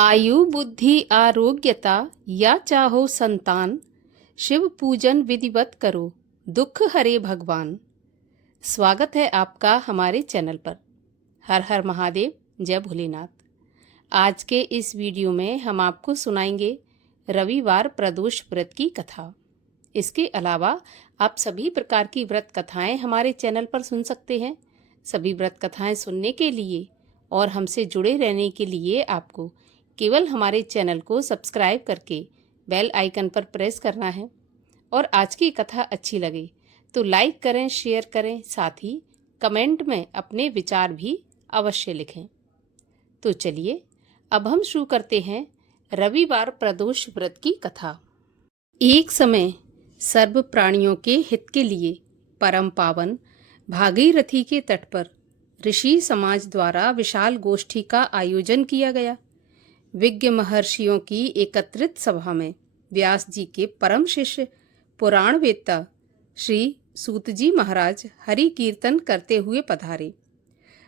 आयु बुद्धि आरोग्यता या चाहो संतान, शिव पूजन विधिवत करो, दुख हरे भगवान। स्वागत है आपका हमारे चैनल पर। हर हर महादेव, जय भोलेनाथ। आज के इस वीडियो में हम आपको सुनाएंगे रविवार प्रदोष व्रत की कथा। इसके अलावा आप सभी प्रकार की व्रत कथाएं हमारे चैनल पर सुन सकते हैं। सभी व्रत कथाएं सुनने के लिए और हमसे जुड़े रहने के लिए आपको केवल हमारे चैनल को सब्सक्राइब करके बेल आइकन पर प्रेस करना है। और आज की कथा अच्छी लगे तो लाइक करें, शेयर करें, साथ ही कमेंट में अपने विचार भी अवश्य लिखें। तो चलिए अब हम शुरू करते हैं रविवार प्रदोष व्रत की कथा। एक समय सर्व प्राणियों के हित के लिए परम पावन भागीरथी के तट पर ऋषि समाज द्वारा विशाल गोष्ठी का आयोजन किया गया। विज्ञ महर्षियों की एकत्रित सभा में व्यास जी के परम शिष्य पुराण वेत्ता श्री सूत जी महाराज हरि कीर्तन करते हुए पधारे।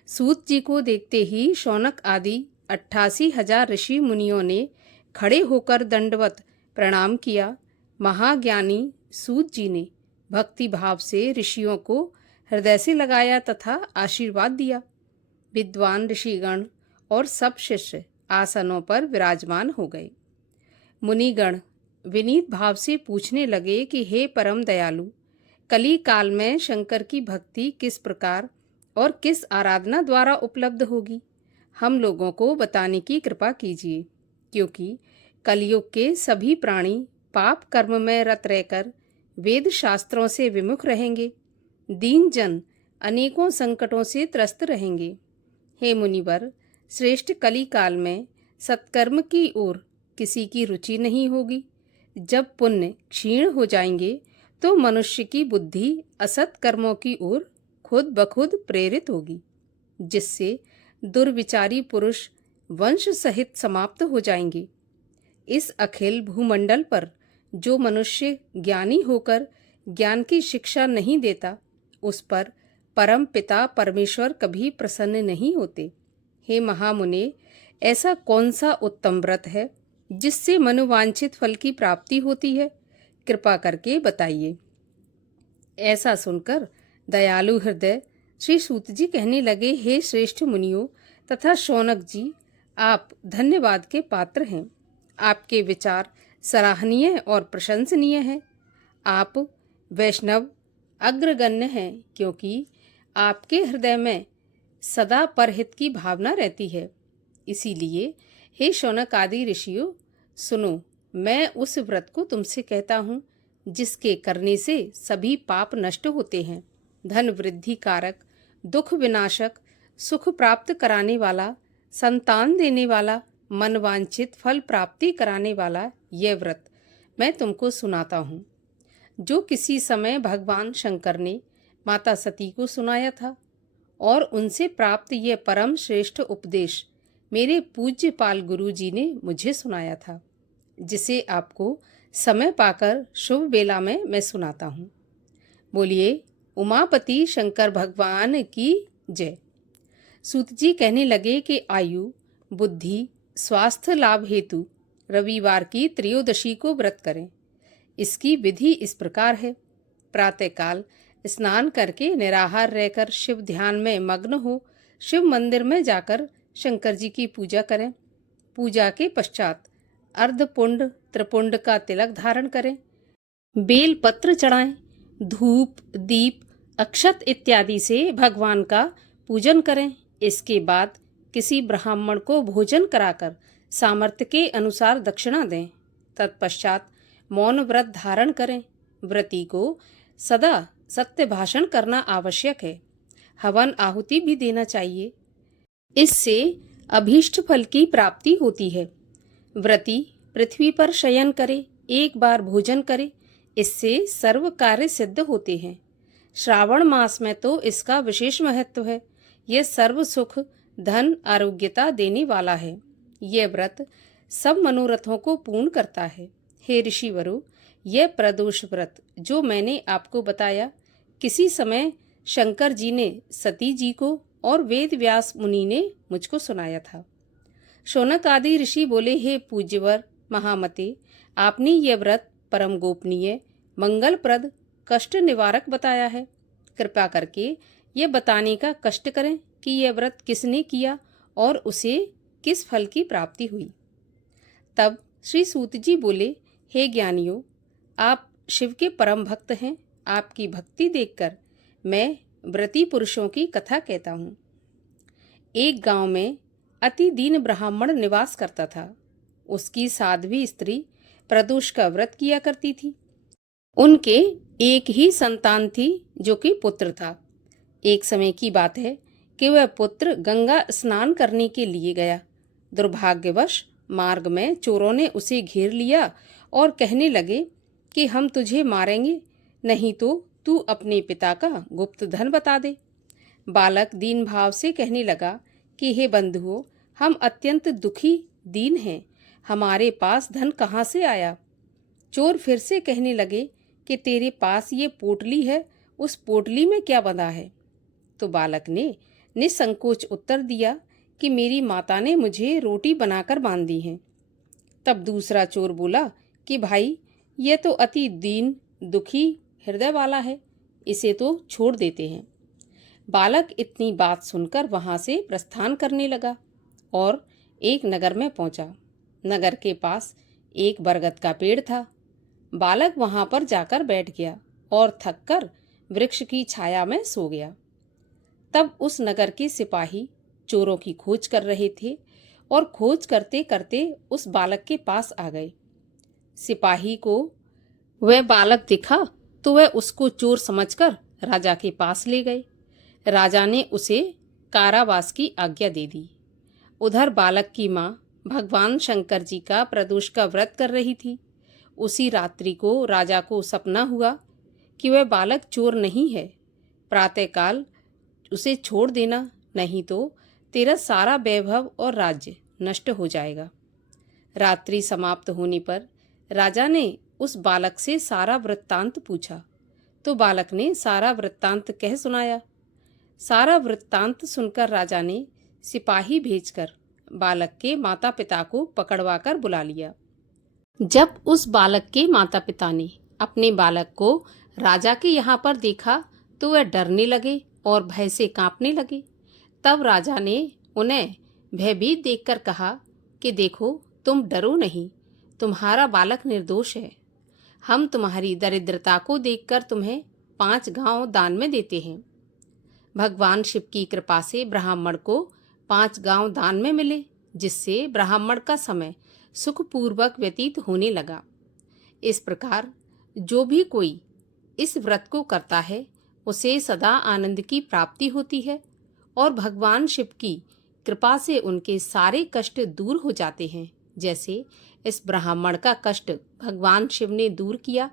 सूत जी को देखते ही शौनक आदि 88,000 ऋषि मुनियों ने खड़े होकर दंडवत प्रणाम किया। महाज्ञानी सूत जी ने भक्ति भाव से ऋषियों को हृदय से लगाया तथा आशीर्वाद दिया। विद्वान ऋषिगण और सब शिष्य आसनों पर विराजमान हो गए। मुनिगण विनीत भाव से पूछने लगे कि हे परम दयालु, कली काल में शंकर की भक्ति किस प्रकार और किस आराधना द्वारा उपलब्ध होगी, हम लोगों को बताने की कृपा कीजिए, क्योंकि कलयुग के सभी प्राणी पाप कर्म में रत रहकर वेद शास्त्रों से विमुख रहेंगे। दीन जन अनेकों संकटों से त्रस्त रहेंगे। हे मुनिवर, श्रेष्ठ कली काल में सत्कर्म की ओर किसी की रुचि नहीं होगी। जब पुण्य क्षीण हो जाएंगे तो मनुष्य की बुद्धि असत कर्मों की ओर खुद ब खुद प्रेरित होगी, जिससे दुर्विचारी पुरुष वंश सहित समाप्त हो जाएंगे। इस अखिल भूमंडल पर जो मनुष्य ज्ञानी होकर ज्ञान की शिक्षा नहीं देता, उस पर परम पिता परमेश्वर कभी प्रसन्न नहीं होते। हे महामुने, ऐसा कौन सा उत्तम व्रत है जिससे मनोवांछित फल की प्राप्ति होती है? कृपा करके बताइए। ऐसा सुनकर दयालु हृदय श्री सूत जी कहने लगे, हे श्रेष्ठ मुनियों तथा शौनक जी, आप धन्यवाद के पात्र हैं। आपके विचार सराहनीय और प्रशंसनीय हैं। आप वैष्णव अग्रगण्य हैं, क्योंकि आपके हृदय में सदा परहित की भावना रहती है। इसीलिए हे शौनक आदि ऋषियों, सुनो, मैं उस व्रत को तुमसे कहता हूँ जिसके करने से सभी पाप नष्ट होते हैं। धन वृद्धि कारक, दुख विनाशक, सुख प्राप्त कराने वाला, संतान देने वाला, मनवांछित फल प्राप्ति कराने वाला यह व्रत मैं तुमको सुनाता हूँ, जो किसी समय भगवान शंकर ने माता सती को सुनाया था। और उनसे प्राप्त यह परम श्रेष्ठ उपदेश मेरे पूज्य पाल गुरु जी ने मुझे सुनाया था, जिसे आपको समय पाकर शुभ बेला में मैं सुनाता हूँ। बोलिए उमापति शंकर भगवान की जय। सूत जी कहने लगे कि आयु बुद्धि स्वास्थ्य लाभ हेतु रविवार की त्रयोदशी को व्रत करें। इसकी विधि इस प्रकार है। प्रातःकाल स्नान करके निराहार रहकर शिव ध्यान में मग्न हो शिव मंदिर में जाकर शंकर जी की पूजा करें। पूजा के पश्चात अर्धपुंड त्रिपुंड का तिलक धारण करें। बेल पत्र चढ़ाएं। धूप दीप अक्षत इत्यादि से भगवान का पूजन करें। इसके बाद किसी ब्राह्मण को भोजन कराकर सामर्थ्य के अनुसार दक्षिणा दें। तत्पश्चात मौन व्रत धारण करें। व्रती को सदा सत्य भाषण करना आवश्यक है। हवन आहुति भी देना चाहिए। इससे अभीष्ट फल की प्राप्ति होती है। व्रती पृथ्वी पर शयन करे, एक बार भोजन करे, इससे सर्व कार्य सिद्ध होते हैं। श्रावण मास में तो इसका विशेष महत्व है। यह सर्व सुख धन आरोग्यता देने वाला है। यह व्रत सब मनोरथों को पूर्ण करता है। हे ऋषिवरो, यह प्रदोष व्रत जो मैंने आपको बताया, किसी समय शंकर जी ने सती जी को और वेद व्यास मुनि ने मुझको सुनाया था। शौनक आदि ऋषि बोले, हे पूज्यवर महामते, आपने यह व्रत परम गोपनीय, मंगलप्रद, कष्ट निवारक बताया है। कृपा करके ये बताने का कष्ट करें कि यह व्रत किसने किया और उसे किस फल की प्राप्ति हुई। तब श्री सूत जी बोले, हे ज्ञानियों, आप शिव के परम भक्त हैं। आपकी भक्ति देखकर मैं व्रती पुरुषों की कथा कहता हूँ। एक गांव में अति दीन ब्राह्मण निवास करता था। उसकी साध्वी स्त्री प्रदोष का व्रत किया करती थी। उनके एक ही संतान थी जो कि पुत्र था। एक समय की बात है कि वह पुत्र गंगा स्नान करने के लिए गया। दुर्भाग्यवश मार्ग में चोरों ने उसे घेर लिया और कहने लगे कि हम तुझे मारेंगे, नहीं तो तू अपने पिता का गुप्त धन बता दे। बालक दीन भाव से कहने लगा कि हे बंधुओं, हम अत्यंत दुखी दीन हैं, हमारे पास धन कहाँ से आया। चोर फिर से कहने लगे कि तेरे पास ये पोटली है, उस पोटली में क्या बंधा है। तो बालक ने निसंकोच उत्तर दिया कि मेरी माता ने मुझे रोटी बनाकर बांध दी है। तब दूसरा चोर बोला कि भाई, ये तो अति दीन दुखी हृदय वाला है, इसे तो छोड़ देते हैं। बालक इतनी बात सुनकर वहां से प्रस्थान करने लगा और एक नगर में पहुंचा। नगर के पास एक बरगद का पेड़ था। बालक वहां पर जाकर बैठ गया और थककर वृक्ष की छाया में सो गया। तब उस नगर के सिपाही चोरों की खोज कर रहे थे और खोज करते करते उस बालक के पास आ गए। सिपाही को वह बालक दिखा तो वह उसको चोर समझकर राजा के पास ले गए। राजा ने उसे कारावास की आज्ञा दे दी। उधर बालक की माँ भगवान शंकर जी का प्रदोष का व्रत कर रही थी। उसी रात्रि को राजा को सपना हुआ कि वह बालक चोर नहीं है। प्रातःकाल उसे छोड़ देना, नहीं तो तेरा सारा वैभव और राज्य नष्ट हो जाएगा। रात्रि समाप्त होने पर राजा ने उस बालक से सारा वृत्तांत पूछा तो बालक ने सारा वृत्तांत कह सुनाया। सारा वृत्तांत सुनकर राजा ने सिपाही भेजकर बालक के माता पिता को पकड़वा कर बुला लिया। जब उस बालक के माता पिता ने अपने बालक को राजा के यहाँ पर देखा तो वह डरने लगे और भय से कांपने लगे। तब राजा ने उन्हें भयभीत देखकर कहा कि देखो, तुम डरो नहीं, तुम्हारा बालक निर्दोष है। हम तुम्हारी दरिद्रता को देखकर तुम्हें 5 गांव दान में देते हैं। भगवान शिव की कृपा से ब्राह्मण को 5 गांव दान में मिले, जिससे ब्राह्मण का समय सुखपूर्वक व्यतीत होने लगा। इस प्रकार जो भी कोई इस व्रत को करता है उसे सदा आनंद की प्राप्ति होती है और भगवान शिव की कृपा से उनके सारे कष्ट दूर हो जाते हैं, जैसे इस ब्राह्मण का कष्ट भगवान शिव ने दूर किया।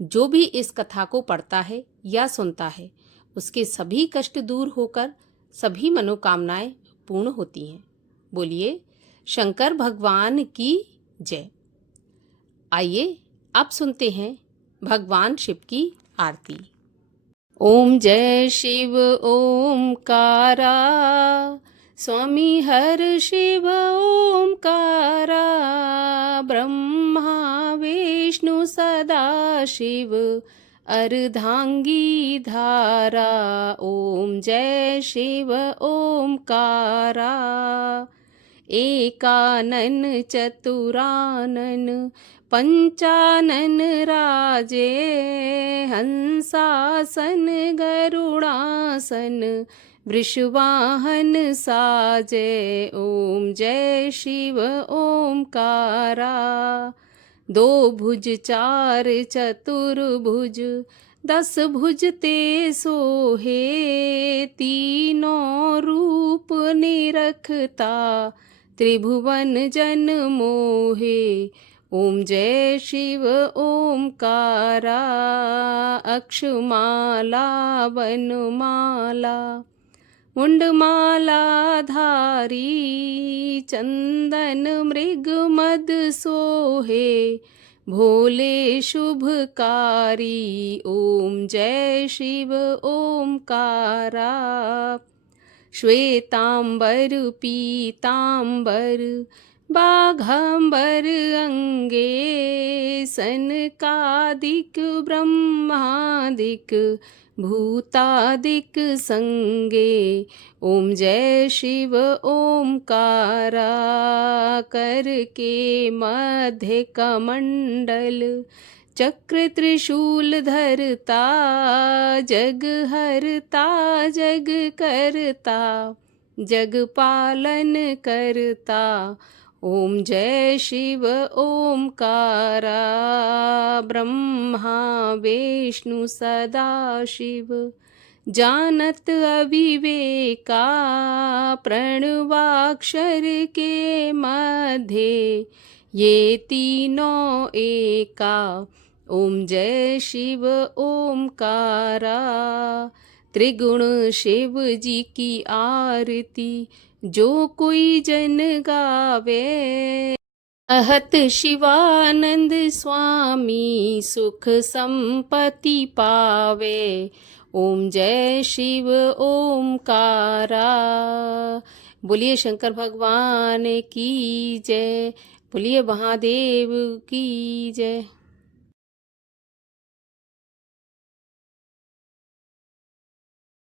जो भी इस कथा को पढ़ता है या सुनता है उसके सभी कष्ट दूर होकर सभी मनोकामनाएं पूर्ण होती हैं। बोलिए शंकर भगवान की जय। आइए अब सुनते हैं भगवान शिव की आरती। ओम जय शिव ओमकारा, स्वामी हर शिव ओमकारा, ब्रह्मा विष्णु सदा शिव अर्धांगी धारा। ओम जय शिव ओमकारा, एकानन चतुरानन पंचानन राजे, हंसासन गरुड़ासन वृषवाहन साजे। ओम जय शिव ओमकारा, 2 भुज 4 चतुर्भुज 10 भुज ते सोहे, तीनों रूप निरखता त्रिभुवन जन मोहे। ओम जय शिव ओमकारा, अक्षमाला वनमाला मुंडमाला धारी, चंदन मृग मद सोहे, भोले शुभकारी। ओम जय शिव ओमकारा, श्वेतांबर पीतांबर बाघांबर अंगे सनकादिक ब्रह्मादिक भूतादिक संगे। ओम जय शिव ओमकारा करके मध्य कमंडल चक्र त्रिशूल धरता जग हरता जग करता जग पालन करता। ओम जय शिव ओमकारा ब्रह्मा विष्णु सदा शिव जानत अविवेका प्रणवाक्षर के मध्य ये तीनों एका। ओम जय शिव ओमकारा त्रिगुण शिव जी की आरती जो कोई जन गावे। कहत शिवानंद स्वामी सुख संपत्ति पावे। ओम जय शिव ओमकारा। बोलिए शंकर भगवान की जय, बोलिए महादेव की जय।